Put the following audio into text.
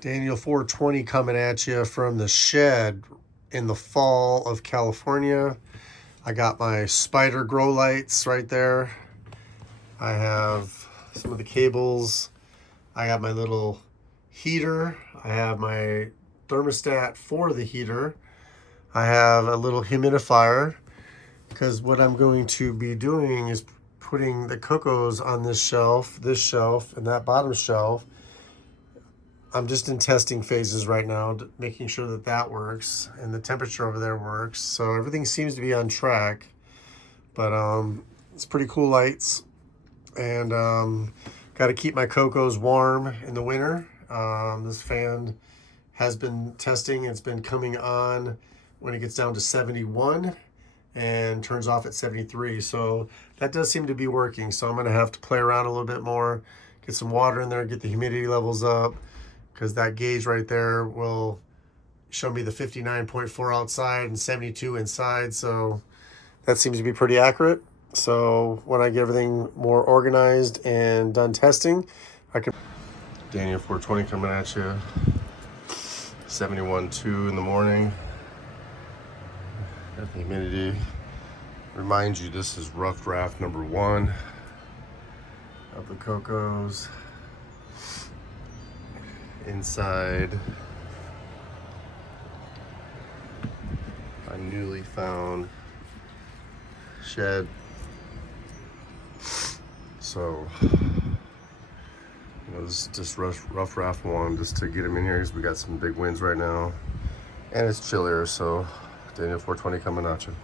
Daniel 420 coming at you from the shed in the fall of California. I got my spider grow lights right there. I have some of the cables. I got my little heater. I have my thermostat for the heater. I have a little humidifier because what I'm going to be doing is putting the cocos on this shelf, and that bottom shelf. I'm just in testing phases right now, making sure that that works and the temperature over there works. So everything seems to be on track, but it's pretty cool lights. And got to keep my cocos warm in the winter. This fan has been testing. It's been coming on when it gets down to 71 and turns off at 73. So that does seem to be working. So I'm going to have to play around a little bit more, get some water in there, get the humidity levels up, because that gauge right there will show me the 59.4 outside and 72 inside. So that seems to be pretty accurate. So when I get everything more organized and done testing, I can... Daniel 420 coming at you. 71.2 in the morning. Got the humidity. Remind you, this is rough draft number 1 of the cocos. Inside my newly found shed. So, this is just rough draft 1 just to get them in here because we got some big winds right now and it's chillier. So Daniel 420 coming at you.